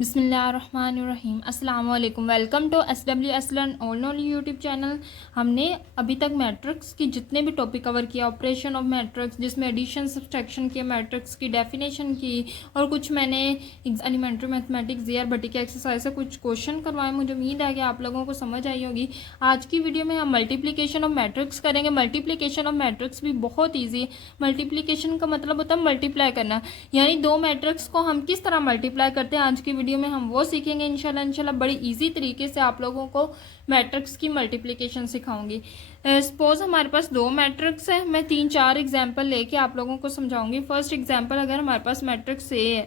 बिस्मिल्लाहिर्रहमानिर्रहीम अस्सलाम वालेकुम। वेलकम टू SW असलन ऑल नॉलेज यूट्यूब चैनल। हमने अभी तक मैट्रिक्स की जितने भी टॉपिक कवर किया, ऑपरेशन ऑफ मैट्रिक्स जिसमें एडिशन सब्सट्रैक्शन किया, मैट्रिक्स की डेफिनेशन की, और कुछ मैंने एलिमेंट्री मैथमेटिक्स ज़ेआर भट्टी के एक्सरसाइज से कुछ क्वेश्चन करवाए। मुझे उम्मीद है कि आप लोगों को समझ आई होगी। आज की वीडियो में हम मल्टीप्लिकेशन ऑफ मैट्रिक्स करेंगे। मल्टीप्लिकेशन ऑफ मैट्रिक्स भी बहुत ईजी है। मल्टीप्लिकेशन का मतलब होता है मल्टीप्लाई करना, यानी दो मैट्रिक्स को हम किस तरह मल्टीप्लाई करते हैं। आज की वीडियो में हम वो सीखेंगे इंशाल्लाह बड़ी इजी तरीके से आप लोगों को मैट्रिक्स की मल्टीप्लिकेशन सिखाऊंगी। सपोज हमारे पास दो मैट्रिक्स है, मैं 3-4 एग्जांपल लेके आप लोगों को समझाऊंगी। फर्स्ट एग्जांपल, अगर हमारे पास मैट्रिक्स ए है,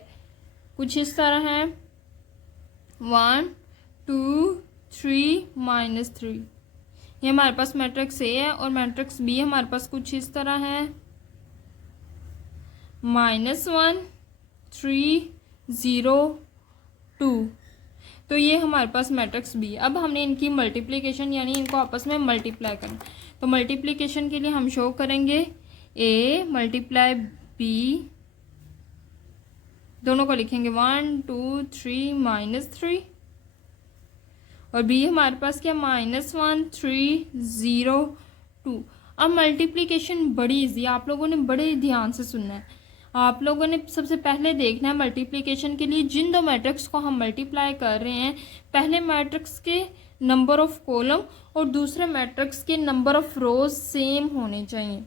कुछ इस तरह है 1 2 3 -3, ये हमारे पास मैट्रिक्स ए है। और मैट्रिक्स बी हमारे पास कुछ इस तरह है -1 3 0 2। तो ये हमारे पास मैट्रिक्स बी। अब हमने इनकी मल्टीप्लिकेशन यानी इनको आपस में मल्टीप्लाई करना। तो मल्टीप्लिकेशन के लिए हम शो करेंगे ए मल्टीप्लाई बी, दोनों को लिखेंगे 1 2 3 -3, और बी हमारे पास क्या -1 3 0 2। अब मल्टीप्लिकेशन बड़ी इजी, आप लोगों ने बड़े ध्यान से सुनना है। आप लोगों ने सबसे पहले देखना है मल्टीप्लिकेशन के लिए जिन दो मैट्रिक्स को हम मल्टीप्लाई कर रहे हैं, पहले मैट्रिक्स के नंबर ऑफ कॉलम और दूसरे मैट्रिक्स के नंबर ऑफ रोज सेम होने चाहिए।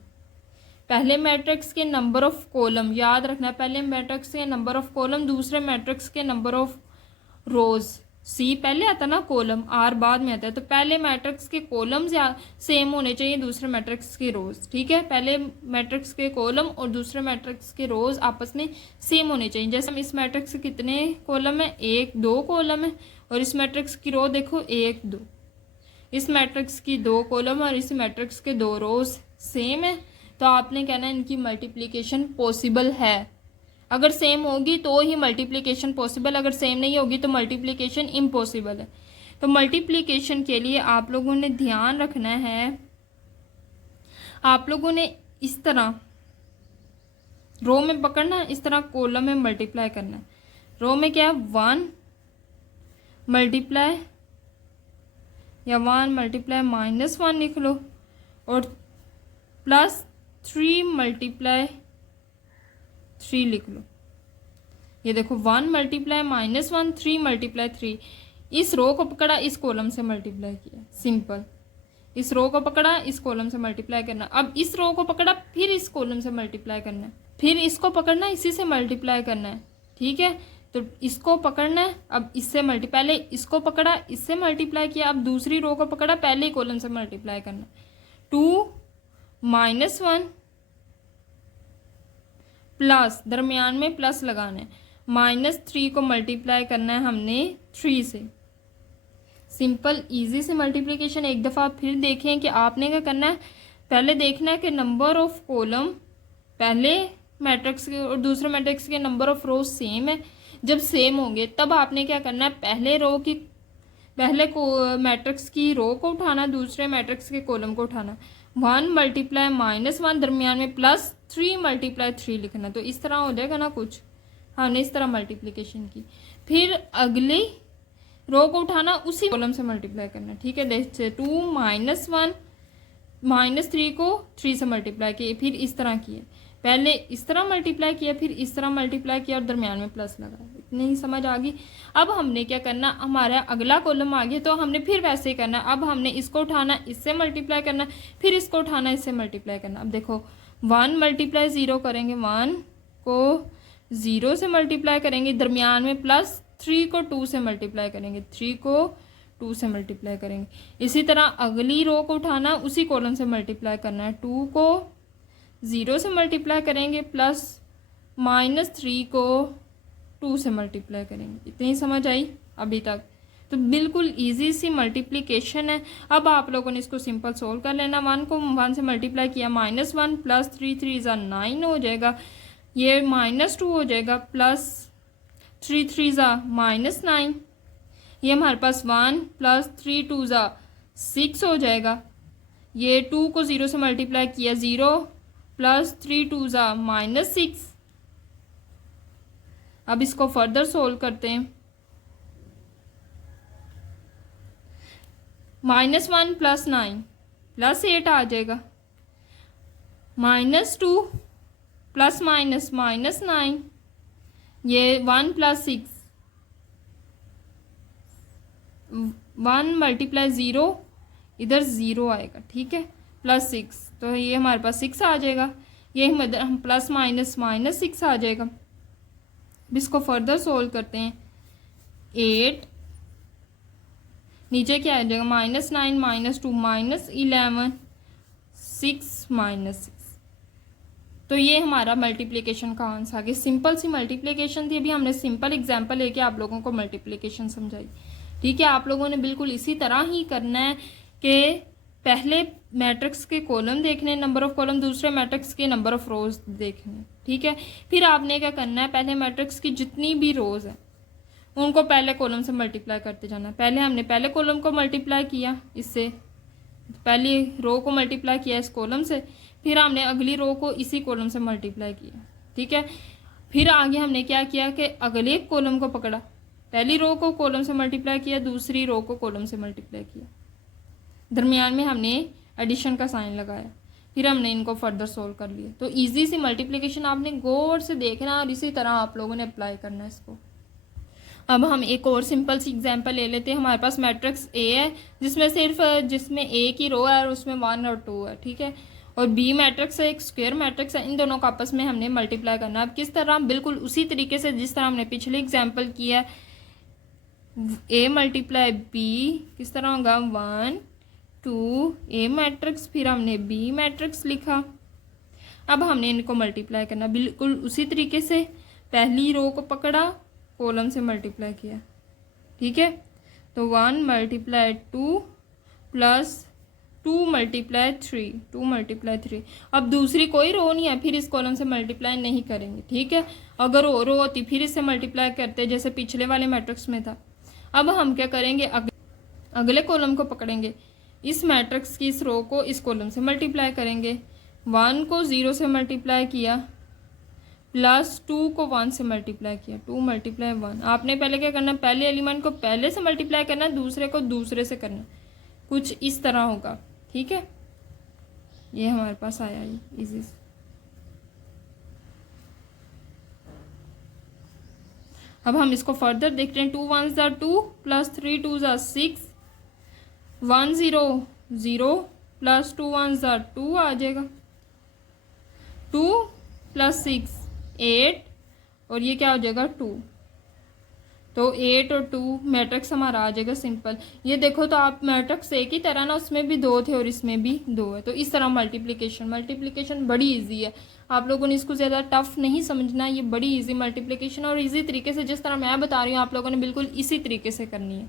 पहले मैट्रिक्स के नंबर ऑफ कॉलम याद रखना है, पहले मैट्रिक्स के नंबर ऑफ कॉलम, दूसरे मैट्रिक्स के नंबर ऑफ रोज। सी पहले आता ना, कॉलम आर बाद में आता है। तो पहले मैट्रिक्स के कॉलम्स या सेम होने चाहिए दूसरे मैट्रिक्स के रोज, ठीक है। पहले मैट्रिक्स के कॉलम और दूसरे मैट्रिक्स के रोज आपस में सेम होने चाहिए। जैसे हम इस मैट्रिक्स के कितने कॉलम है, 1 2 कॉलम है, और इस मैट्रिक्स की रो देखो 1 2। इस मैट्रिक्स की 2 कॉलम और इस मैट्रिक्स के 2 रोज सेम है। तो आपने कहना है इनकी मल्टीप्लीकेशन पॉसिबल है। अगर सेम होगी तो ही मल्टीप्लिकेशन पॉसिबल, अगर सेम नहीं होगी तो मल्टीप्लिकेशन इम्पॉसिबल है। तो मल्टीप्लिकेशन के लिए आप लोगों ने ध्यान रखना है, आप लोगों ने इस तरह रो में पकड़ना, इस तरह कॉलम में मल्टीप्लाई करना है। रो में क्या 1 मल्टीप्लाई या 1 मल्टीप्लाई -1 लिख लो, और +3 मल्टीप्लाई 3 लिख लो। ये देखो 1 मल्टीप्लाई -1 3 मल्टीप्लाई 3। इस रो को पकड़ा, इस कॉलम से मल्टीप्लाई किया, सिंपल। इस रो को पकड़ा, इस कॉलम से मल्टीप्लाई करना। अब इस रो को पकड़ा, फिर इस कॉलम से मल्टीप्लाई करना है, फिर इसको पकड़ना, इसी से मल्टीप्लाई करना है, ठीक है। तो इसको पकड़ना है, अब इससे पहले इसको पकड़ा, इससे मल्टीप्लाई किया, अब दूसरी रो को पकड़ा, पहले ही कॉलम से मल्टीप्लाई करना। 2 -1 प्लस, दरमियान में प्लस लगाना है, -3 को मल्टीप्लाई करना है हमने 3 से। सिंपल इजी से मल्टीप्लिकेशन। एक दफ़ा फिर देखें कि आपने क्या करना है। पहले देखना है कि नंबर ऑफ कॉलम पहले मैट्रिक्स के और दूसरे मैट्रिक्स के नंबर ऑफ रोज सेम है। जब सेम होंगे तब आपने क्या करना है, पहले मैट्रिक्स की रो को उठाना, दूसरे मैट्रिक्स के कॉलम को उठाना। 1 मल्टीप्लाई -1, दरमियान में +3 मल्टीप्लाई 3 लिखना। तो इस तरह हो जाएगा ना कुछ। हमने इस तरह मल्टीप्लिकेशन की, फिर अगली रो को उठाना, उसी कॉलम से मल्टीप्लाई करना, ठीक है। जैसे 2 -1 -3 को 3 से मल्टीप्लाई किए, फिर इस तरह किए, पहले इस तरह मल्टीप्लाई किया, फिर इस तरह मल्टीप्लाई किया, और दरमियान में प्लस लगा। इतनी ही समझ आ गई। अब हमने क्या करना, हमारा अगला कॉलम आ गया, तो हमने फिर वैसे ही करना। अब हमने इसको उठाना, इससे मल्टीप्लाई करना, फिर इसको उठाना, इससे मल्टीप्लाई करना। अब देखो 1 मल्टीप्लाई 0 करेंगे, 1 को 0 से मल्टीप्लाई करेंगे, दरमियान में +3 को 2 से मल्टीप्लाई करेंगे, 3 को 2 से मल्टीप्लाई करेंगे। इसी तरह अगली रो को उठाना, उसी कॉलम से मल्टीप्लाई करना है, 2 को 0 से मल्टीप्लाई करेंगे, प्लस -3 को 2 से मल्टीप्लाई करेंगे। इतनी समझ आई अभी तक? तो बिल्कुल इजी सी मल्टीप्लिकेशन है। अब आप लोगों ने इसको सिंपल सोल्व कर लेना। 1 को 1 से मल्टीप्लाई किया, -1 + 3 3 = 9 हो जाएगा, ये -2 हो जाएगा, +3 3 = -9। ये हमारे पास 1 + 3 2 = 6 हो जाएगा। ये 2 को 0 से मल्टीप्लाई किया, 0 + 3 2 = -6। अब इसको फर्दर सोल्व करते हैं। -1 + 9 + 8 आ जाएगा। -2 ± -9, ये 1 + 6, 1 × 0, इधर 0 आएगा, ठीक है, +6, तो ये हमारे पास 6 आ जाएगा। ये हम ±-6 आ जाएगा। अब इसको फर्दर सोल्व करते हैं। 8 नीचे क्या आ जाएगा, -9 -2 -11, 6 -6। तो ये हमारा मल्टीप्लिकेशन का आंसर आ गया। सिंपल सी मल्टीप्लिकेशन थी। अभी हमने सिंपल एग्जांपल लेके आप लोगों को मल्टीप्लिकेशन समझाई, ठीक है। आप लोगों ने बिल्कुल इसी तरह ही करना है कि पहले मैट्रिक्स के कॉलम देखने, नंबर ऑफ कॉलम, दूसरे मैट्रिक्स के नंबर ऑफ रोज देखने, ठीक है। फिर आपने क्या करना है, पहले मैट्रिक्स की जितनी भी रोज है उनको पहले कॉलम से मल्टीप्लाई करते जाना है। पहले हमने पहले कॉलम को मल्टीप्लाई किया, इससे पहली रो को मल्टीप्लाई किया इस कॉलम से, फिर हमने अगली रो को इसी कॉलम से मल्टीप्लाई किया, ठीक है। फिर आगे हमने क्या किया कि अगले कॉलम को पकड़ा, पहली रो को कॉलम से मल्टीप्लाई किया, दूसरी रो को कॉलम से मल्टीप्लाई किया, दरमियान में हमने एडिशन का साइन लगाया, फिर हमने इनको फर्दर सोल्व कर लिया। तो इजी सी मल्टीप्लिकेशन आपने गौर से देखना और इसी तरह आप लोगों ने अप्लाई करना है इसको। अब हम एक और सिंपल सी एग्जांपल ले लेते हैं। हमारे पास मैट्रिक्स ए है जिसमें ए की रो है और उसमें 1 और 2 है, ठीक है। और बी मैट्रिक्स है, एक स्क्वायर मैट्रिक्स है। इन दोनों को आपस में हमने मल्टीप्लाई करना है। अब किस तरह, बिल्कुल उसी तरीके से जिस तरह हमने पिछले एग्जाम्पल किया है, ए मल्टीप्लाई बी किस तरह होगा, 1 2 ए मैट्रिक्स, फिर हमने बी मैट्रिक्स लिखा। अब हमने इनको मल्टीप्लाई करना बिल्कुल उसी तरीके से, पहली रो को पकड़ा, कॉलम से मल्टीप्लाई किया, ठीक है। तो 1 × 2 + 2 × 3, 2 × 3। अब दूसरी कोई रो नहीं है, फिर इस कॉलम से मल्टीप्लाई नहीं करेंगे, ठीक है। अगर रो होती फिर इससे मल्टीप्लाई करते, जैसे पिछले वाले मैट्रिक्स में था। अब हम क्या करेंगे, अगले कॉलम को पकड़ेंगे, इस मैट्रिक्स की इस रो को इस कॉलम से मल्टीप्लाई करेंगे। 1 को 0 से मल्टीप्लाई किया, +2 को 1 से मल्टीप्लाई किया, 2 × 1। आपने पहले क्या करना, पहले एलिमेंट को पहले से मल्टीप्लाई करना, दूसरे को दूसरे से करना, कुछ इस तरह होगा, ठीक है। ये हमारे पास आया इजी। अब हम इसको फर्दर देखते हैं। 2 1s are 2 + 3 2s are 6, 1 0 0 + 2 1s are 2 आ जाएगा, 2 + 6 8, और ये क्या हो जाएगा 2। तो 8 और 2 मैट्रिक्स हमारा आ जाएगा सिंपल। ये देखो तो आप मैट्रिक्स एक ही तरह ना, उसमें भी 2 थे और इसमें भी 2 है। तो इस तरह मल्टीप्लिकेशन बड़ी इजी है। आप लोगों ने इसको ज़्यादा टफ नहीं समझना, ये बड़ी इजी मल्टीप्लिकेशन, और इजी तरीके से जिस तरह मैं बता रही हूँ आप लोगों ने बिल्कुल इसी तरीके से करनी है।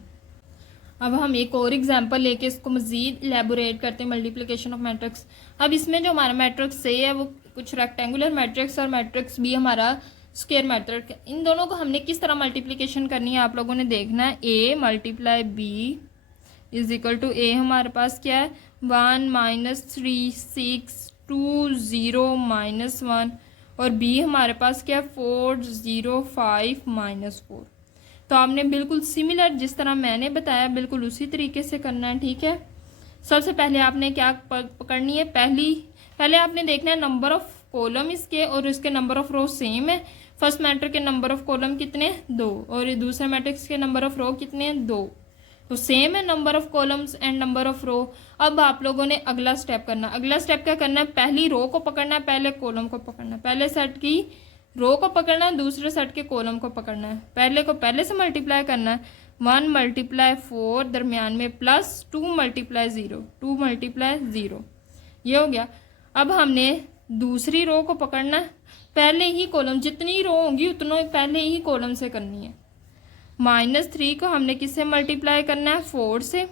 अब हम एक और एग्जांपल लेके इसको मज़ीद एलेबोरेट करते हैं, मल्टीप्लिकेशन ऑफ मैट्रिक्स। अब इसमें जो हमारा मैट्रिक्स ए है वो कुछ रेक्टेंगुलर मैट्रिक्स, और मैट्रिक्स बी हमारा स्क्वायर मैट्रिक्स। इन दोनों को हमने किस तरह मल्टीप्लिकेशन करनी है आप लोगों ने देखना है। ए × बी = ए हमारे पास क्या है, 1 -3 6 2 0 -1, और बी हमारे पास क्या है, 4 0 5 -4। तो आपने बिल्कुल सिमिलर जिस तरह मैंने बताया बिल्कुल उसी तरीके से करना है, ठीक है। सबसे पहले आपने क्या पकड़नी है, पहले आपने देखना है नंबर ऑफ कॉलम इसके और इसके नंबर ऑफ रो सेम है। फर्स्ट मैट्रिक्स के नंबर ऑफ कॉलम कितने, 2, और दूसरे मैट्रिक्स के नंबर ऑफ रो कितने, 2। तो सेम है number of columns and number of row. अब आप लोगों ने अगला स्टेप करना, अगला स्टेप क्या करना है, पहली रो को पकड़ना है, पहले कॉलम को पकड़ना है, पहले सेट की रो को पकड़ना है, दूसरे सेट के कॉलम को पकड़ना है, पहले को पहले से मल्टीप्लाई करना है। 1 × 4 दरमियान में +2 × 0, 2 × 0, ये हो गया। अब हमने दूसरी रो को पकड़ना है, पहले ही कॉलम, जितनी रो होंगी उतनों पहले ही कॉलम से करनी है। -3 को हमने किससे मल्टीप्लाई करना है, 4 से,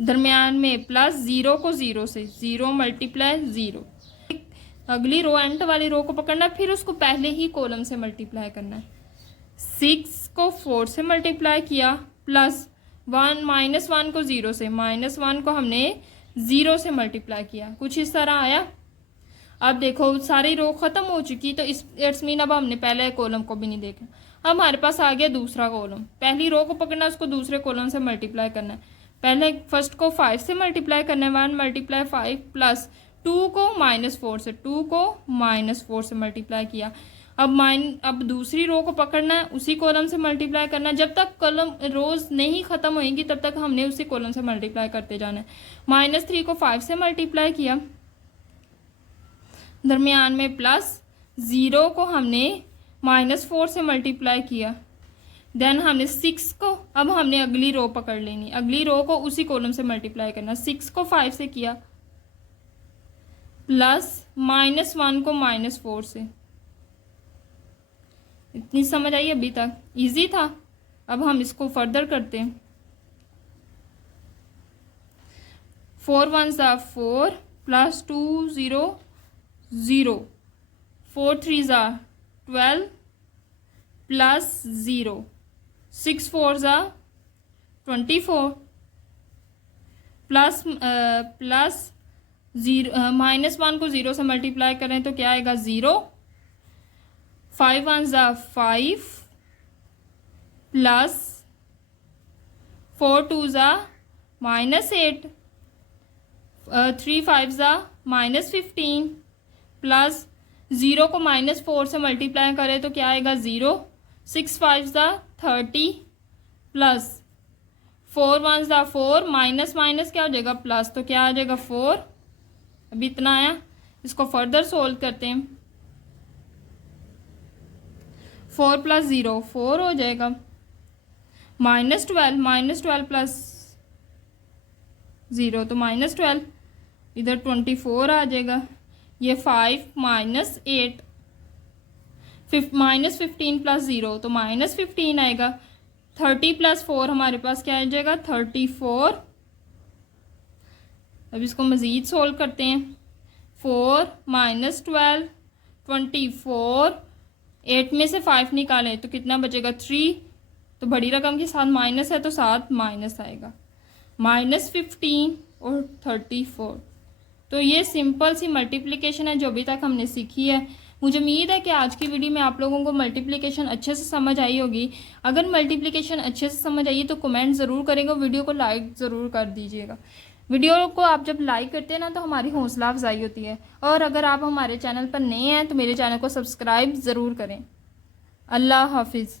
दरमियान में +0 को 0 से, 0 × 0। अगली रो एंड वाली रो को पकड़ना है, फिर उसको पहले ही कॉलम से मल्टीप्लाई करना है। 6 को 4 से मल्टीप्लाई किया, +1 -1 को 0 से, -1 को हमने 0 से मल्टीप्लाई किया, कुछ इस तरह आया। अब देखो सारी रो ख़त्म हो चुकी, तो इट्स मीन अब हमने पहले कॉलम को भी नहीं देखा। अब हमारे पास आ गया दूसरा कॉलम, पहली रो को पकड़ना है, उसको दूसरे कॉलम से मल्टीप्लाई करना है। पहले फर्स्ट को 5 से मल्टीप्लाई करना है, 1 × 5 प्लस 2 को -4 से, 2 को -4 से मल्टीप्लाई किया। अब दूसरी रो को पकड़ना है, उसी कॉलम से मल्टीप्लाई करना है। जब तक कॉलम रोज नहीं खत्म होएंगी तब तक हमने उसी कॉलम से मल्टीप्लाई करते जाना है। -3 को 5 से मल्टीप्लाई किया, दरमियान में प्लस, 0 को हमने -4 से मल्टीप्लाई किया, देन हमने 6 को, अब हमने अगली रो पकड़ लेनी, अगली रो को उसी कॉलम से मल्टीप्लाई करना। 6 को 5 से किया, प्लस -1 को -4 से। इतनी समझ आई अभी तक? इजी था। अब हम इसको फर्दर करते हैं। 4 1s are 4 plus 2 0 0, 4 3s are 12 plus 0, 6 4s are 24 plus -1 को 0 से मल्टीप्लाई करें तो क्या आएगा 0, 5 1s are 5 plus 4 2s are -8, 3 5s are -15 plus 0 को -4 से मल्टीप्लाई करें तो क्या आएगा 0, 6 5s are 30 plus 4 1s are 4, minus minus क्या हो जाएगा प्लस, तो क्या आ जाएगा 4। अभी इतना आया, इसको फर्दर सोल्व करते हैं। 4 + 0 4 हो जाएगा, -12 प्लस 0 तो -12, इधर 24 आ जाएगा। ये 5 - 8, -15 प्लस 0 तो -15 आएगा। 30 + 4 हमारे पास क्या आ जाएगा 34। अब इसको मज़ीद सोल्व करते हैं। 4 - 12 24, 8 में से 5 निकालें तो कितना बचेगा 3, तो बड़ी रकम के साथ माइनस है तो साथ माइनस आएगा, -15 और 34। तो ये सिंपल सी मल्टीप्लिकेशन है जो अभी तक हमने सीखी है। मुझे उम्मीद है कि आज की वीडियो में आप लोगों को मल्टीप्लिकेशन अच्छे से समझ आई होगी। अगर मल्टीप्लिकेशन अच्छे से समझ आई तो कमेंट ज़रूर करेंगे, वीडियो को लाइक ज़रूर कर दीजिएगा। वीडियो को आप जब लाइक करते हैं ना तो हमारी हौसला अफजाई होती है। और अगर आप हमारे चैनल पर नए हैं तो मेरे चैनल को सब्सक्राइब ज़रूर करें। अल्लाह हाफिज़।